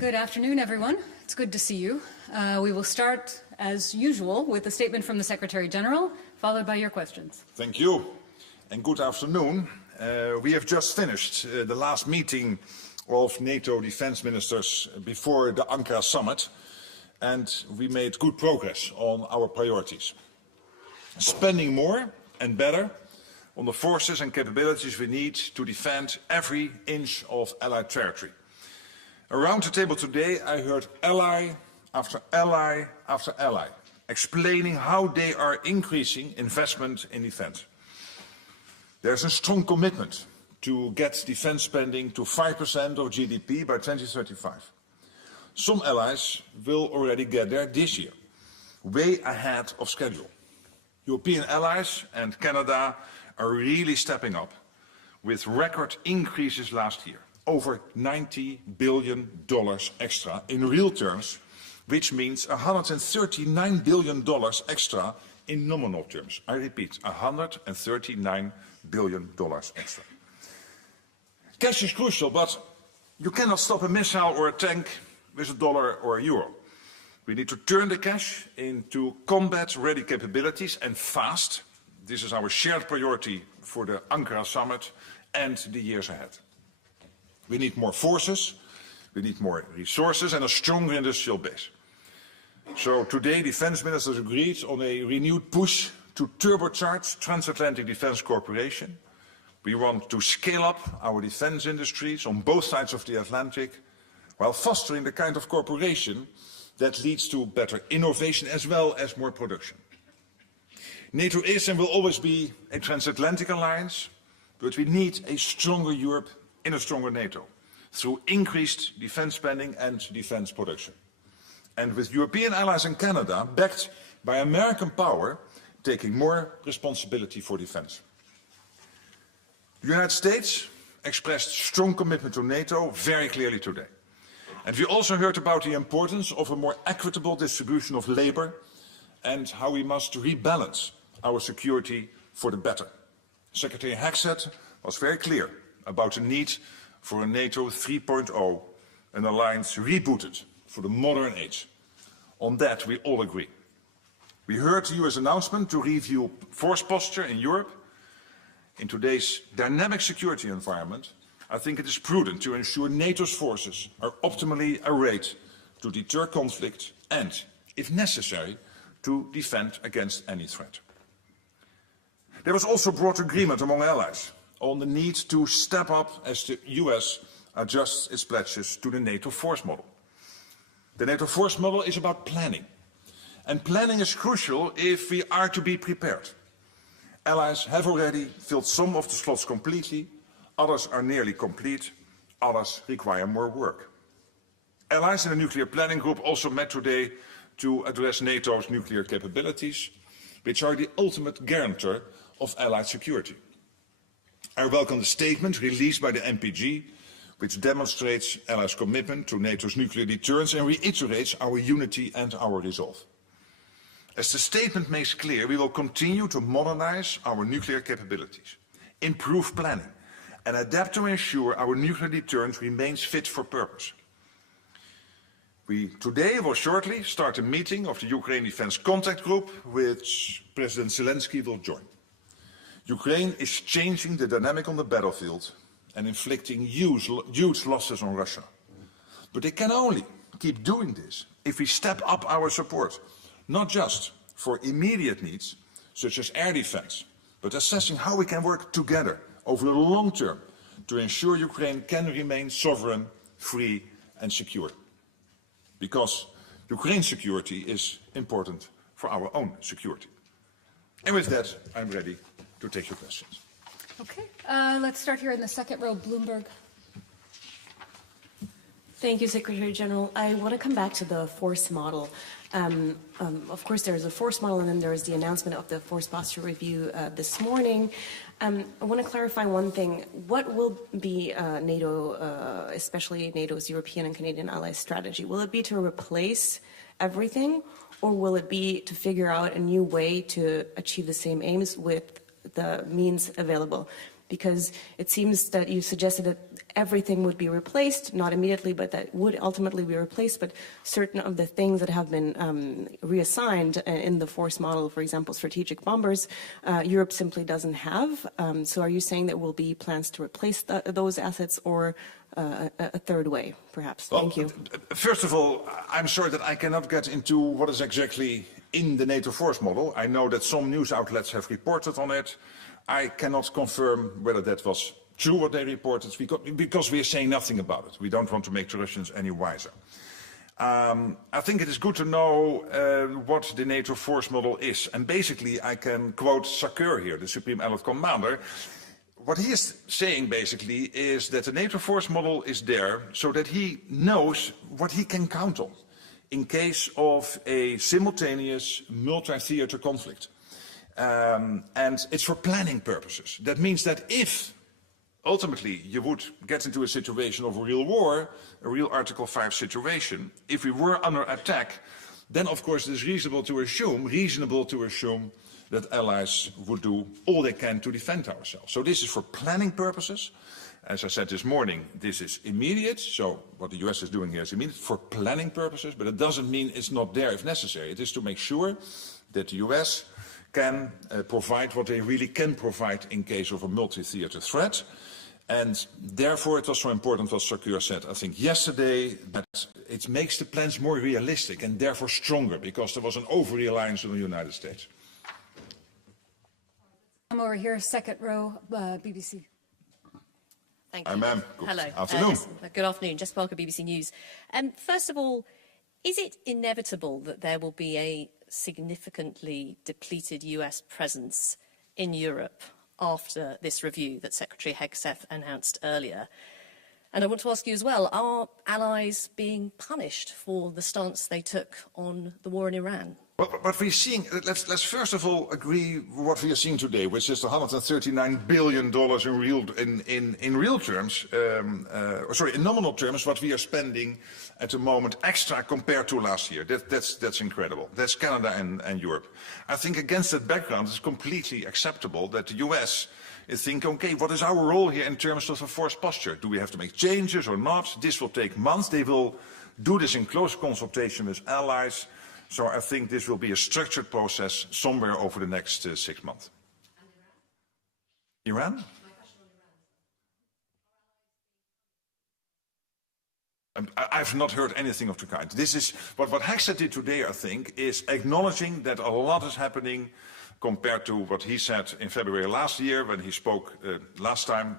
Good afternoon, everyone. It's good to see you. We will start, as usual, with a statement from the Secretary General, followed by your questions. Thank you, and good afternoon. We have just finished the last meeting of NATO defense ministers before the Ankara summit, and we made good progress on our priorities. Spending more and better on the forces and capabilities we need to defend every inch of Allied territory. Around the table today, I heard ally after ally after ally explaining how they are increasing investment in defense. There's a strong commitment to get defense spending to 5% of GDP by 2035. Some allies will already get there this year, way ahead of schedule. European allies and Canada are really stepping up with record increases last year, over $90 billion extra in real terms, which means $139 billion extra in nominal terms. I repeat, $139 billion extra. Cash is crucial, but you cannot stop a missile or a tank with a dollar or a euro. We need to turn the cash into combat-ready capabilities and fast. This is our shared priority for the Ankara summit and the years ahead. We need more forces, we need more resources and a stronger industrial base. So today, defense ministers agreed on a renewed push to turbocharge transatlantic defense cooperation. We want to scale up our defense industries on both sides of the Atlantic, while fostering the kind of cooperation that leads to better innovation as well as more production. NATO is and will always be a transatlantic alliance, but we need a stronger Europe in a stronger NATO through increased defense spending and defense production. And with European allies and Canada, backed by American power, taking more responsibility for defense. The United States expressed strong commitment to NATO very clearly today. And we also heard about the importance of a more equitable distribution of labor and how we must rebalance our security for the better. Secretary Hexet was very clear about the need for a NATO 3.0, an alliance rebooted for the modern age. On that, we all agree. We heard the US announcement to review force posture in Europe. In today's dynamic security environment, I think it is prudent to ensure NATO's forces are optimally arrayed to deter conflict and, if necessary, to defend against any threat. There was also broad agreement among allies on the need to step up as the US adjusts its pledges to the NATO force model. The NATO force model is about planning, and planning is crucial if we are to be prepared. Allies have already filled some of the slots completely, others are nearly complete, others require more work. Allies in the nuclear planning group also met today to address NATO's nuclear capabilities, which are the ultimate guarantor of Allied security. I welcome the statement released by the MPG, which demonstrates Allies' commitment to NATO's nuclear deterrence and reiterates our unity and our resolve. As the statement makes clear, we will continue to modernize our nuclear capabilities, improve planning, and adapt to ensure our nuclear deterrence remains fit for purpose. We today will shortly start a meeting of the Ukraine Defense Contact Group, which President Zelensky will join. Ukraine is changing the dynamic on the battlefield and inflicting huge losses on Russia. But they can only keep doing this if we step up our support, not just for immediate needs, such as air defense, but assessing how we can work together over the long term to ensure Ukraine can remain sovereign, free and secure. Because Ukraine's security is important for our own security. And with that, I'm ready to take your questions. Okay, let's start here in the second row, Bloomberg. Thank you, Secretary General. I want to come back to the force model. Of course, there is a force model, and then there is the announcement of the force posture review this morning. I want to clarify one thing. What will be NATO, especially NATO's European and Canadian allies' strategy? Will it be to replace everything, or will it be to figure out a new way to achieve the same aims with the means available? Because it seems that you suggested that everything would be replaced, not immediately, but that would ultimately be replaced, but certain of the things that have been reassigned in the force model, for example, strategic bombers, Europe simply doesn't have. So are you saying there will be plans to replace those assets, or a third way, perhaps? Thank you. First of all, I'm sorry that I cannot get into what is exactly in the NATO force model. I know that some news outlets have reported on it. I cannot confirm whether that was true what they reported, because we are saying nothing about it. We don't want to make the Russians any wiser. I think it is good to know what the NATO force model is. And basically, I can quote Sakur here, the Supreme Allied Commander. What he is saying basically is that the NATO force model is there so that he knows what he can count on in case of a simultaneous multi-theater conflict. And it's for planning purposes. That means that if ultimately you would get into a situation of a real war, a real Article 5 situation, if we were under attack, then of course it is reasonable to assume that allies would do all they can to defend ourselves. So this is for planning purposes. As I said this morning, this is immediate. So what the US is doing here is immediate for planning purposes, but it doesn't mean it's not there if necessary. It is to make sure that the US can provide what they really can provide in case of a multi-theater threat. And therefore it was so important what Sakur said, I think yesterday, that it makes the plans more realistic and therefore stronger, because there was an over-reliance on the United States. Come over here, second row, BBC. Thank you. Hi, ma'am. Hello. Afternoon. Good afternoon. Jess Parker, BBC News. First of all, is it inevitable that there will be a significantly depleted US presence in Europe after this review that Secretary Hegseth announced earlier? And I want to ask you as well, are allies being punished for the stance they took on the war in Iran? Well, what we're seeing, let's first of all agree what we are seeing today, which is the $139 billion in real terms, in nominal terms, what we are spending at the moment extra compared to last year. That's incredible. That's Canada and Europe. I think against that background, it's completely acceptable that the US is thinking, okay, what is our role here in terms of a force posture? Do we have to make changes or not? This will take months. They will do this in close consultation with allies. So I think this will be a structured process somewhere over the next 6 months. And Iran? Iran? I've not heard anything of the kind. This is what Hegseth did today, I think, is acknowledging that a lot is happening compared to what he said in February last year when he spoke last time.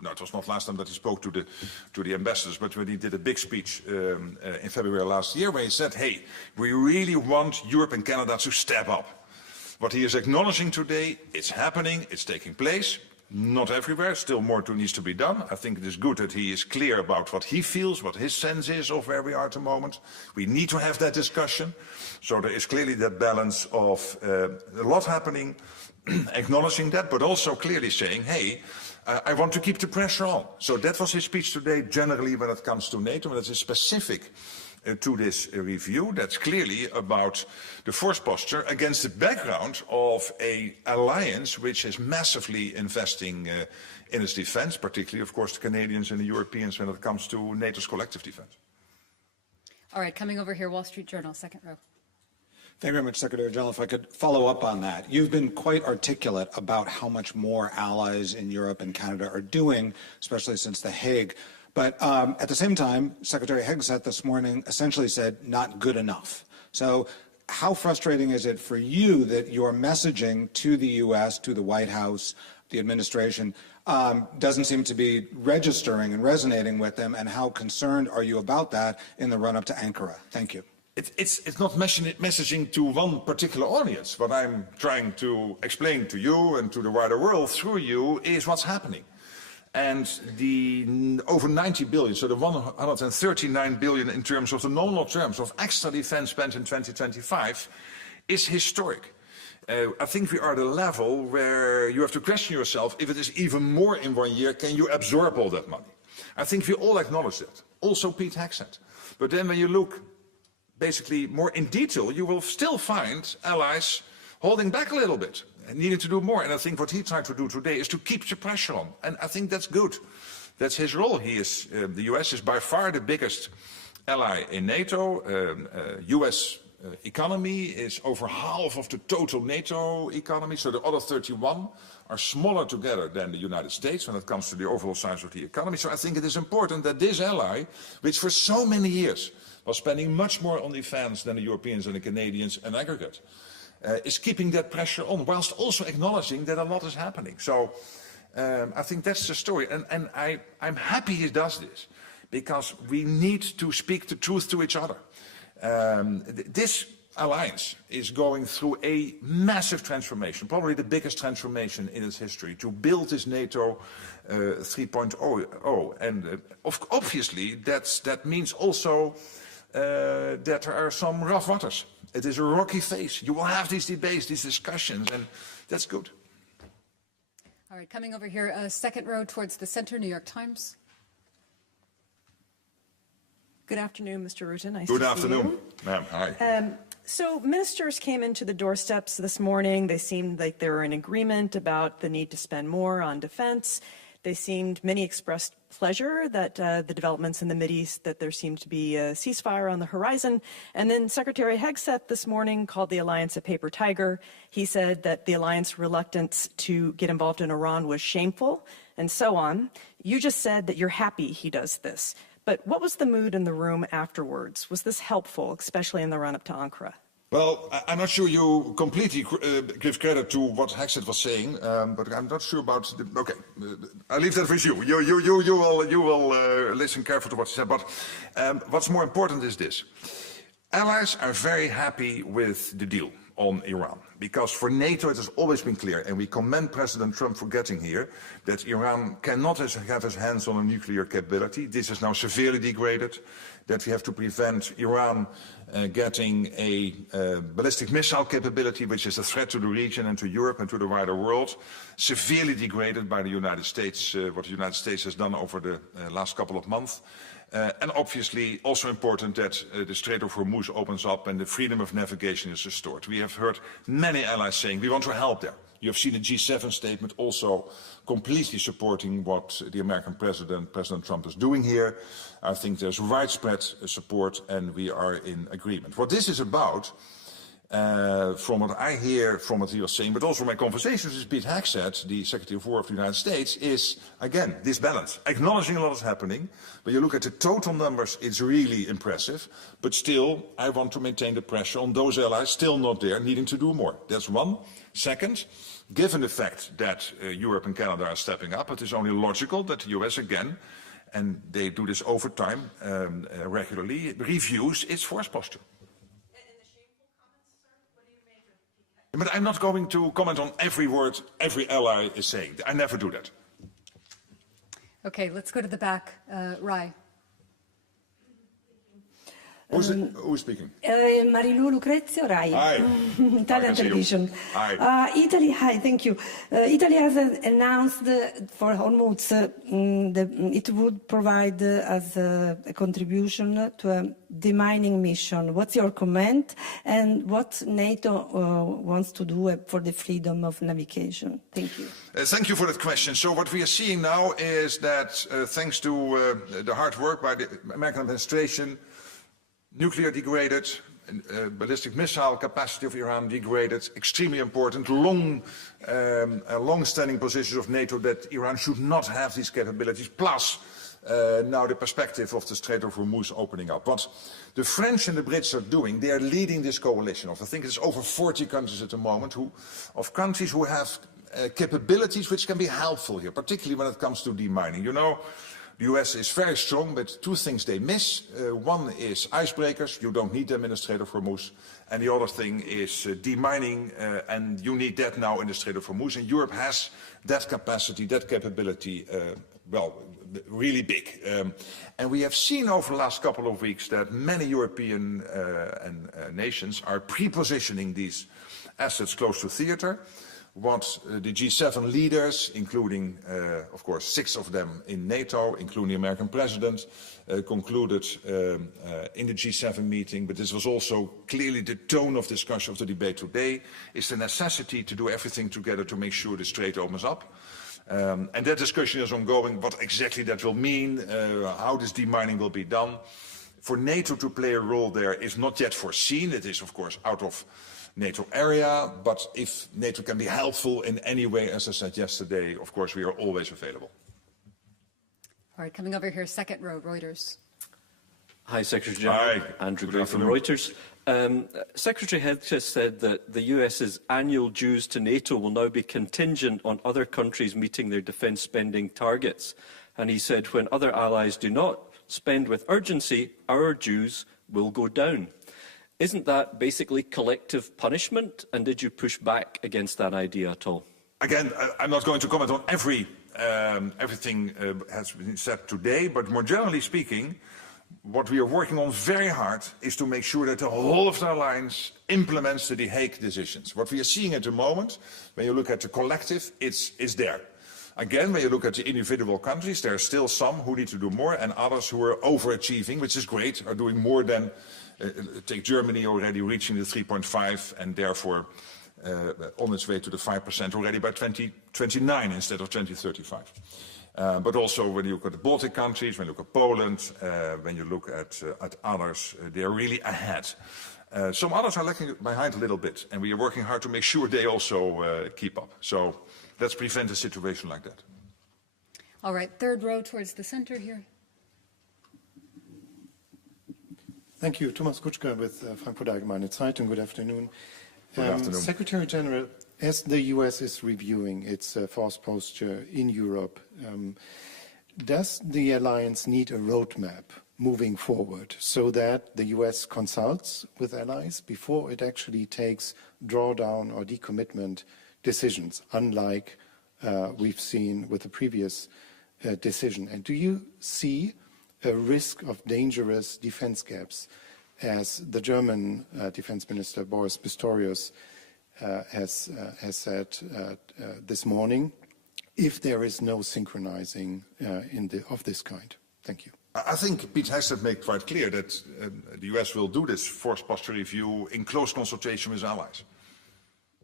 No, it was not last time that he spoke to the ambassadors, but when he did a big speech in February last year, where he said, hey, we really want Europe and Canada to step up. What he is acknowledging today, it's happening, it's taking place, not everywhere, still more needs to be done. I think it is good that he is clear about what he feels, what his sense is of where we are at the moment. We need to have that discussion. So there is clearly that balance of a lot happening, acknowledging that, but also clearly saying, hey, I want to keep the pressure on. So that was his speech today, generally when it comes to NATO, and that is specific to this review. That's clearly about the force posture against the background of an alliance which is massively investing in its defense, particularly, of course, the Canadians and the Europeans when it comes to NATO's collective defense. All right, coming over here, Wall Street Journal, second row. Thank you very much, Secretary General. If I could follow up on that. You've been quite articulate about how much more allies in Europe and Canada are doing, especially since The Hague. But at the same time, Secretary Hegseth this morning essentially said, not good enough. So how frustrating is it for you that your messaging to the U.S., to the White House, the administration, doesn't seem to be registering and resonating with them, and how concerned are you about that in the run-up to Ankara? Thank you. It's not messaging to one particular audience. What I'm trying to explain to you and to the wider world through you is what's happening. And the over 90 billion, so the 139 billion in terms of the nominal terms of extra defense spent in 2025 is historic. I think we are at a level where you have to question yourself, if it is even more in 1 year, can you absorb all that money? I think we all acknowledge that. Also Pete Hegseth. But then when you look basically more in detail, you will still find allies holding back a little bit. needing to do more. And I think what he tried to do today is to keep the pressure on. And I think that's good. That's his role. The US is by far the biggest ally in NATO. US economy is over half of the total NATO economy. So the other 31 are smaller together than the United States when it comes to the overall size of the economy. So I think it is important that this ally, which for so many years was spending much more on defense than the Europeans and the Canadians in aggregate, is keeping that pressure on, whilst also acknowledging that a lot is happening. So I think that's the story. And I'm happy he does this, because we need to speak the truth to each other. This alliance is going through a massive transformation, probably the biggest transformation in its history, to build this NATO 3.0. And obviously that means also that there are some rough waters. It is a rocky phase. You will have these debates, these discussions, and that's good. All right, coming over here, second row towards the center, New York Times. Good afternoon, Mr. Rutte. Nice Good to afternoon, see you. ma'am. Hi. So ministers came into the doorsteps this morning. They seemed like they were in agreement about the need to spend more on defense. Many expressed pleasure that the developments in the Mideast, that there seemed to be a ceasefire on the horizon. And then Secretary Hegseth this morning called the alliance a paper tiger. He said that the alliance's reluctance to get involved in Iran was shameful, and so on. You just said that you're happy he does this. But what was the mood in the room afterwards? Was this helpful, especially in the run-up to Ankara? Well, I'm not sure you completely give credit to what Hegseth was saying, but I'm not sure about the... Okay, I leave that with you. You will listen carefully to what he said. But what's more important is this. Allies are very happy with the deal on Iran, because for NATO it has always been clear, and we commend President Trump for getting here, that Iran cannot have his hands on a nuclear capability. This is now severely degraded, that we have to prevent Iran getting a ballistic missile capability, which is a threat to the region and to Europe and to the wider world, severely degraded by the United States, what the United States has done over the last couple of months. And obviously also important that the Strait of Hormuz opens up and the freedom of navigation is restored. We have heard many allies saying we want to help there. You have seen a G7 statement also completely supporting what the American President Trump, is doing here. I think there's widespread support and we are in agreement. What this is about, from what I hear from what he was saying, but also my conversations with Pete Hegseth, the Secretary of War of the United States, is, again, this balance. Acknowledging a lot is happening, but you look at the total numbers, it's really impressive. But still, I want to maintain the pressure on those allies still not there, needing to do more. That's one. Second, given the fact that Europe and Canada are stepping up, it is only logical that the US again, and they do this over time, regularly, reviews its force posture. But I'm not going to comment on every word every ally is saying. I never do that. Okay, let's go to the back. Rai. Who's speaking? Marilu Lucrezio, Rai. Hi. Italian television. Hi. Italy, hi, thank you. Italy has announced for Hormuz it would provide as a contribution to a demining mission. What's your comment and what NATO wants to do for the freedom of navigation? Thank you. Thank you for that question. So what we are seeing now is that thanks to the hard work by the American administration, nuclear degraded, ballistic missile capacity of Iran degraded, extremely important, long-standing positions of NATO that Iran should not have these capabilities, plus now the perspective of the Strait of Hormuz opening up. What the French and the Brits are doing, they are leading this coalition of, I think it's over 40 countries at the moment, of countries who have capabilities which can be helpful here, particularly when it comes to demining. You know, the US is very strong, but two things they miss. One is icebreakers. You don't need them in the Strait of Hormuz. And the other thing is demining, and you need that now in the Strait of Hormuz. And Europe has that capacity, that capability, well, really big. And we have seen over the last couple of weeks that many European nations are pre-positioning these assets close to theater. what the G7 leaders, including, of course, 6 of them in NATO, including the American president, concluded in the G7 meeting, but this was also clearly the tone of discussion of the debate today, is the necessity to do everything together to make sure the Strait opens up. And that discussion is ongoing, what exactly that will mean, how this demining will be done. For NATO to play a role there is not yet foreseen. It is, of course, out of NATO area, but if NATO can be helpful in any way, as I said yesterday, of course, we are always available. All right, coming over here, second row, Reuters. Hi, Secretary General. Hi. Andrew Good Gray from afternoon. Reuters. Secretary Head just said that the US's annual dues to NATO will now be contingent on other countries meeting their defence spending targets. And he said when other allies do not spend with urgency, our dues will go down. Isn't that basically collective punishment? And did you push back against that idea at all? Again, I'm not going to comment on everything has been said today, but more generally speaking, what we are working on very hard is to make sure that the whole of the alliance implements the Hague decisions. What we are seeing at the moment, when you look at the collective, it's there. Again, when you look at the individual countries, there are still some who need to do more and others who are overachieving, which is great, are doing more than, take Germany already reaching the 3.5 and therefore on its way to the 5% already by 2029 instead of 2035. But also when you look at the Baltic countries, when you look at Poland, when you look at others, they are really ahead. Some others are lagging behind a little bit, and we are working hard to make sure they also keep up. So let's prevent a situation like that. All right, third row towards the center here. Thank you. Thomas Kutschka with Frankfurter Allgemeine Zeitung. Good afternoon. Good afternoon. Secretary General, as the US is reviewing its force posture in Europe, does the alliance need a roadmap moving forward so that the US consults with allies before it actually takes drawdown or decommitment decisions, unlike we've seen with the previous decision? And do you see a risk of dangerous defense gaps, as the German defense minister Boris Pistorius has said this morning, if there is no synchronizing of this kind? Thank you. I think Pete Hegseth made quite clear that the US will do this force posture review in close consultation with allies.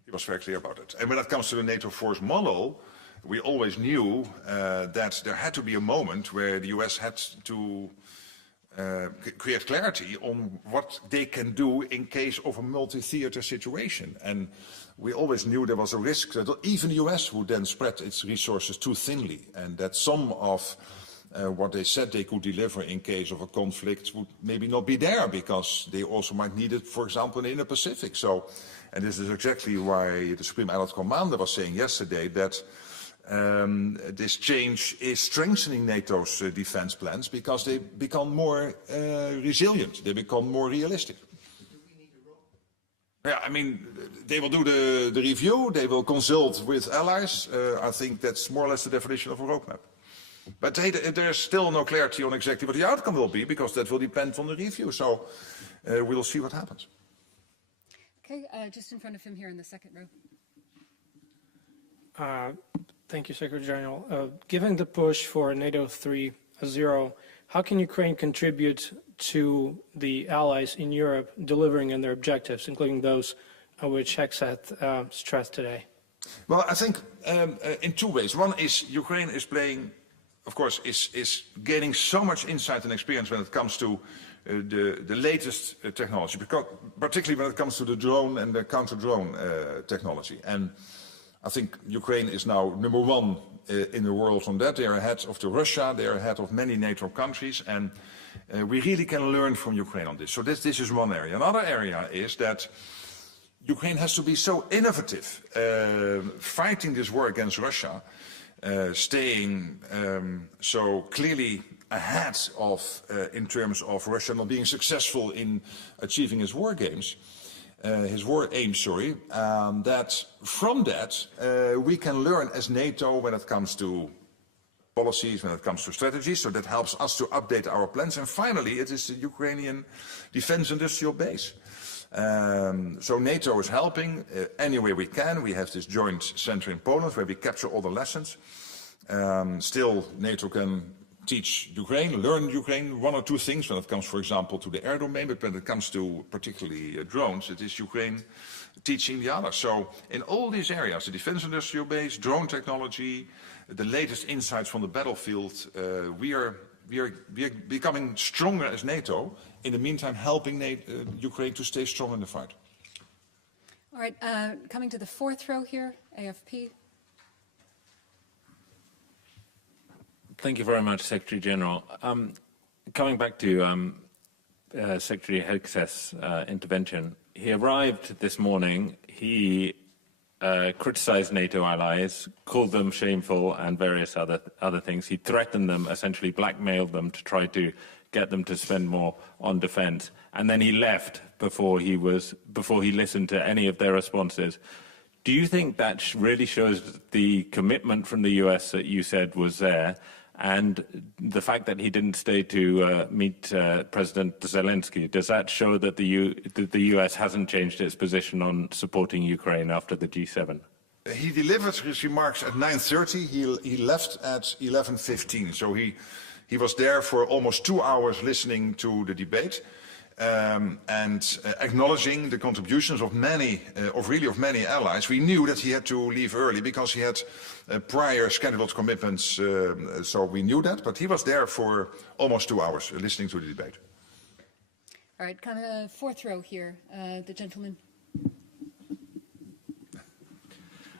He was very clear about it. And when it comes to the NATO force model, we always knew that there had to be a moment where the US had to create clarity on what they can do in case of a multi-theater situation. And we always knew there was a risk that even the US would then spread its resources too thinly, and that some of what they said they could deliver in case of a conflict would maybe not be there because they also might need it, for example, in the Pacific. So, and this is exactly why the Supreme Allied Commander was saying yesterday that this change is strengthening NATO's defense plans because they become more resilient, they become more realistic. Yeah, I mean, they will do the review, they will consult with allies. I think that's more or less the definition of a roadmap. But there's still no clarity on exactly what the outcome will be because that will depend on the review. So we will see what happens. Okay, just in front of him here in the second row. Thank you, Secretary General. Given the push for NATO 3.0, how can Ukraine contribute to the allies in Europe delivering on their objectives, including those which Hegseth stressed today? Well, I think in two ways. One is Ukraine is playing, of course, is gaining so much insight and experience when it comes to the latest technology, because particularly when it comes to the drone and the counter-drone technology. And I think Ukraine is now #1 in the world on that. They are ahead of Russia, they are ahead of many NATO countries, and we really can learn from Ukraine on this. So this is one area. Another area is that Ukraine has to be so innovative, fighting this war against Russia, staying so clearly ahead of, in terms of Russia not being successful in achieving his war aims, that from that we can learn as NATO when it comes to policies, when it comes to strategies, so that helps us to update our plans. And finally, it is the Ukrainian defense industrial base. So NATO is helping any way we can. We have this joint center in Poland where we capture all the lessons. Still, NATO can teach Ukraine, learn Ukraine one or two things when it comes, for example, to the air domain, but when it comes to particularly drones, it is Ukraine teaching the others. So in all these areas, the defense industrial base, drone technology, the latest insights from the battlefield, we are becoming stronger as NATO, in the meantime helping Ukraine to stay strong in the fight. All right, coming to the fourth row here, AFP. Thank you very much, Secretary General. Coming back to Secretary Hegseth's intervention, he arrived this morning. He criticized NATO allies, called them shameful and various other things. He threatened them, essentially blackmailed them to try to get them to spend more on defense. And then he left before he listened to any of their responses. Do you think that really shows the commitment from the US that you said was there? And the fact that he didn't stay to meet President Zelensky, does that show that the US hasn't changed its position on supporting Ukraine after the G7? He delivered his remarks at 9:30. He left at 11:15. So he was there for almost 2 hours listening to the debate and acknowledging the contributions of many allies. We knew that he had to leave early because he had prior scheduled commitments, so we knew that, but he was there for almost 2 hours listening to the debate. All right, kind of fourth row here, the gentleman.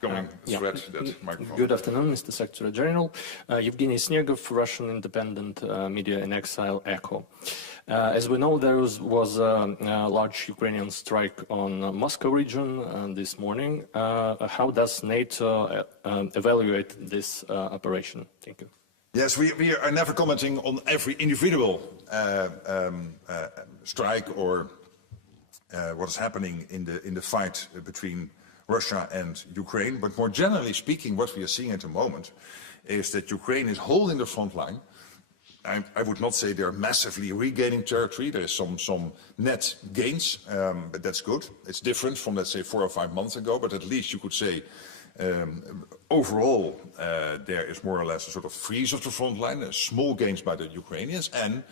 That microphone. Good afternoon, Mr. Secretary General. Evgeny Snegov, Russian independent media in exile, Echo. As we know, there was a large Ukrainian strike on Moscow region this morning. How does NATO evaluate this operation? Thank you. Yes, we are never commenting on every individual strike or what is happening in the fight between Russia and Ukraine. But more generally speaking, what we are seeing at the moment is that Ukraine is holding the front line. I would not say they're massively regaining territory. There is some net gains, but that's good. It's different from, let's say, 4 or 5 months ago, but at least you could say overall there is more or less a sort of freeze of the front line, small gains by the Ukrainians, and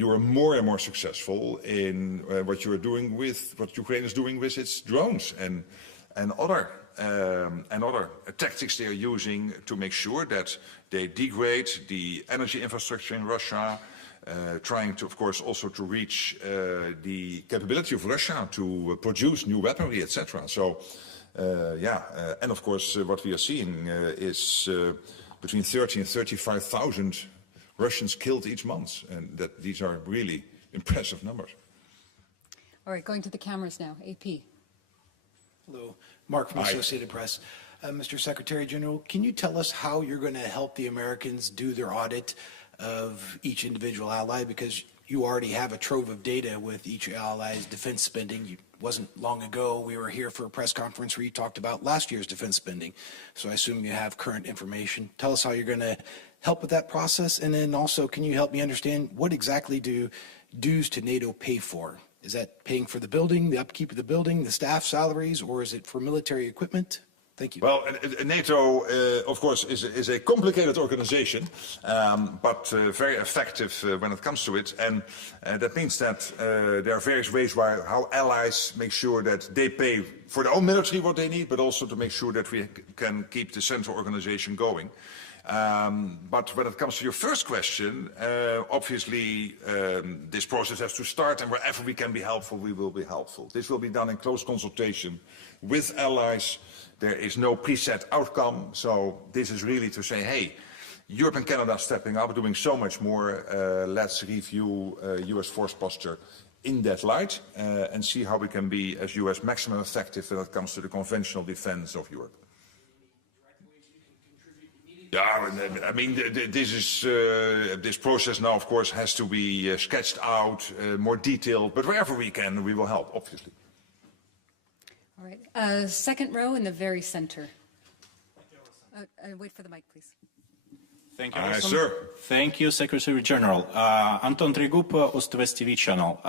you are more and more successful in what Ukraine is doing with its drones and other tactics they are using to make sure that they degrade the energy infrastructure in Russia, trying to, of course, also to reach the capability of Russia to produce new weaponry, etc. So, and of course, what we are seeing is between 30 and 35,000 Russians killed each month, and that these are really impressive numbers. All right, going to the cameras now, AP. Hello, Mark from Associated Press. Mr. Secretary General, can you tell us how you're going to help the Americans do their audit of each individual ally? Because you already have a trove of data with each ally's defense spending. It wasn't long ago we were here for a press conference where you talked about last year's defense spending. So I assume you have current information. Tell us how you're going to help with that process. And then also, can you help me understand what exactly do dues to NATO pay for? Is that paying for the building, the upkeep of the building, the staff salaries, or is it for military equipment? Thank you. Well, NATO, of course, is a complicated organization, but very effective when it comes to it. And that means that there are various ways how allies make sure that they pay for their own military what they need, but also to make sure that we can keep the central organization going. But when it comes to your first question, obviously this process has to start, and wherever we can be helpful, we will be helpful. This will be done in close consultation with allies. There is no preset outcome, so this is really to say, hey, Europe and Canada are stepping up, doing so much more. Let's review US force posture in that light and see how we can be, as US, maximum effective when it comes to the conventional defense of Europe. Yeah, I mean, this process now, of course, has to be sketched out, more detailed, but wherever we can, we will help, obviously. All right, second row in the very center. Wait for the mic, please. Thank you, Aye, sir. Thank you, Secretary General. Anton Trigup, Ost-West TV channel.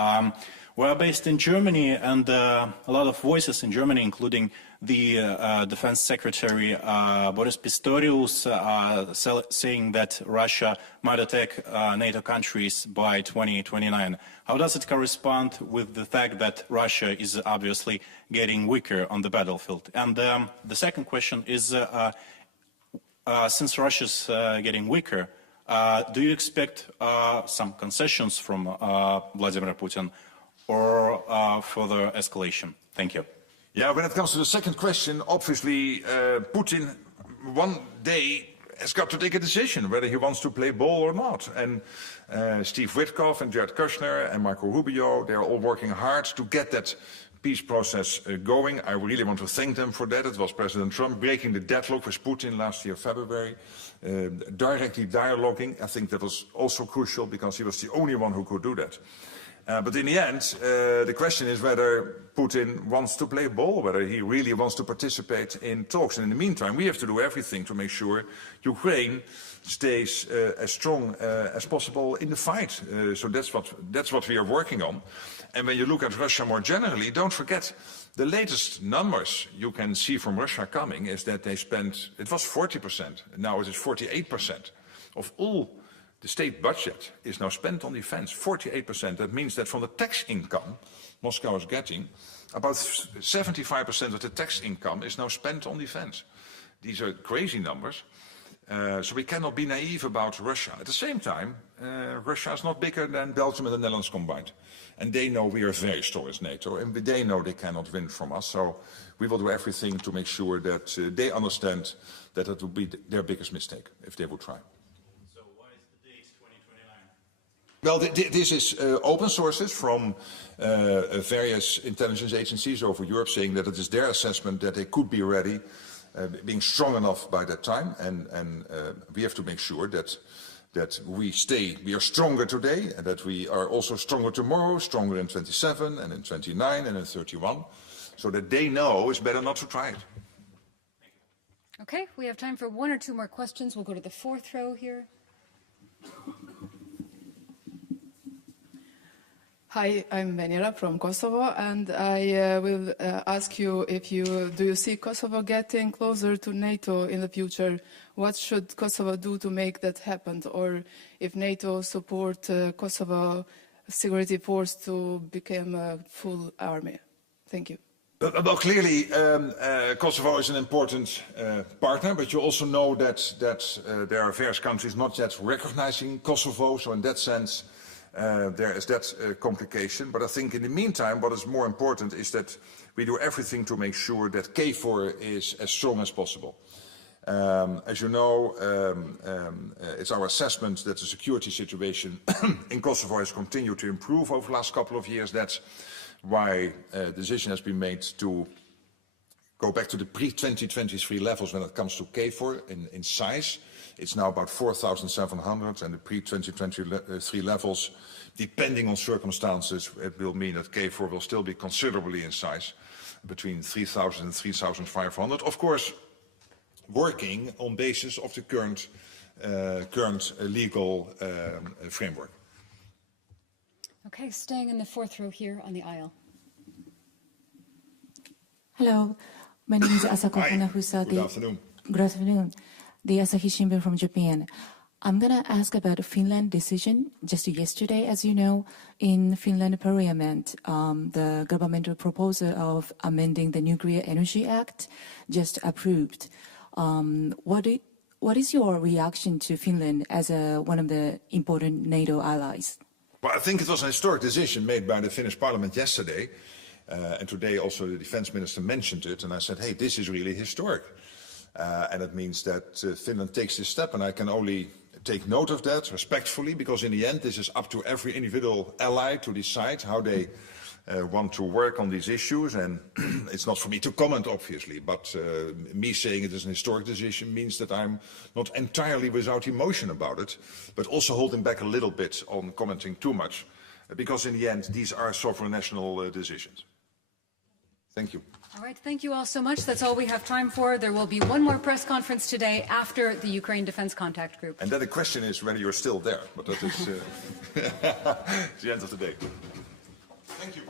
We are based in Germany, and a lot of voices in Germany, including the Defense Secretary Boris Pistorius, saying that Russia might attack NATO countries by 2029. How does it correspond with the fact that Russia is obviously getting weaker on the battlefield? And the second question is, since Russia's getting weaker, do you expect some concessions from Vladimir Putin or further escalation? Thank you. Yeah, when it comes to the second question, obviously Putin one day has got to take a decision whether he wants to play ball or not. And Steve Witkoff and Jared Kushner and Marco Rubio, they're all working hard to get that peace process going. I really want to thank them for that. It was President Trump breaking the deadlock with Putin last year, February, directly dialoguing. I think that was also crucial because he was the only one who could do that. But in the end, the question is whether Putin wants to play ball, whether he really wants to participate in talks. And in the meantime, we have to do everything to make sure Ukraine stays as strong as possible in the fight. So that's what we are working on. And when you look at Russia more generally, don't forget the latest numbers you can see from Russia coming is that they spent, it was 40%, now it is 48% of all the state budget is now spent on defense, 48%. That means that from the tax income Moscow is getting, about 75% of the tax income is now spent on defense. These are crazy numbers. So we cannot be naive about Russia. At the same time, Russia is not bigger than Belgium and the Netherlands combined. And they know we are very strong as NATO, and they know they cannot win from us. So we will do everything to make sure that they understand that it would be their biggest mistake if they would try. So what is the date, 2029? Well, this is open sources from various intelligence agencies over Europe saying that it is their assessment that they could be ready, being strong enough by that time. And we have to make sure that we are stronger today and that we are also stronger tomorrow, stronger in 27 and in 29 and in 31, so that they know it's better not to try it. Okay, we have time for one or two more questions. We'll go to the fourth row here. Hi, I'm Venera from Kosovo, and I will ask you if do you see Kosovo getting closer to NATO in the future? What should Kosovo do to make that happen? Or if NATO support Kosovo security force to become a full army? Thank you. Well, clearly, Kosovo is an important partner, but you also know that there are various countries not yet recognizing Kosovo, so in that sense, there is that complication. But I think in the meantime, what is more important is that we do everything to make sure that KFOR is as strong as possible. As you know, it's our assessment that the security situation in Kosovo has continued to improve over the last couple of years. That's why the decision has been made to go back to the pre-2023 levels when it comes to KFOR in size. It's now about 4,700, and the pre-2023 levels, depending on circumstances, it will mean that KFOR will still be considerably in size, between 3,000 and 3,500. Of course, working on basis of the current legal framework. Okay, staying in the fourth row here on the aisle. Hello, my name is Asako Hanafusa. Good afternoon. Good afternoon. The Asahi Shimbun from Japan. I'm going to ask about the Finland decision. Just yesterday, as you know, in Finland Parliament, the governmental proposal of amending the Nuclear Energy Act just approved. What is your reaction to Finland as one of the important NATO allies? Well, I think it was an historic decision made by the Finnish Parliament yesterday. And today also the defense minister mentioned it. And I said, hey, this is really historic. And it means that Finland takes this step, and I can only take note of that respectfully, because in the end this is up to every individual ally to decide how they want to work on these issues. And it's not for me to comment, obviously, but me saying it is an historic decision means that I'm not entirely without emotion about it, but also holding back a little bit on commenting too much, because in the end these are sovereign national decisions. Thank you. All right, thank you all so much. That's all we have time for. There will be one more press conference today after the Ukraine Defense Contact Group. And then the question is whether you're still there, but that is the end of the day. Thank you.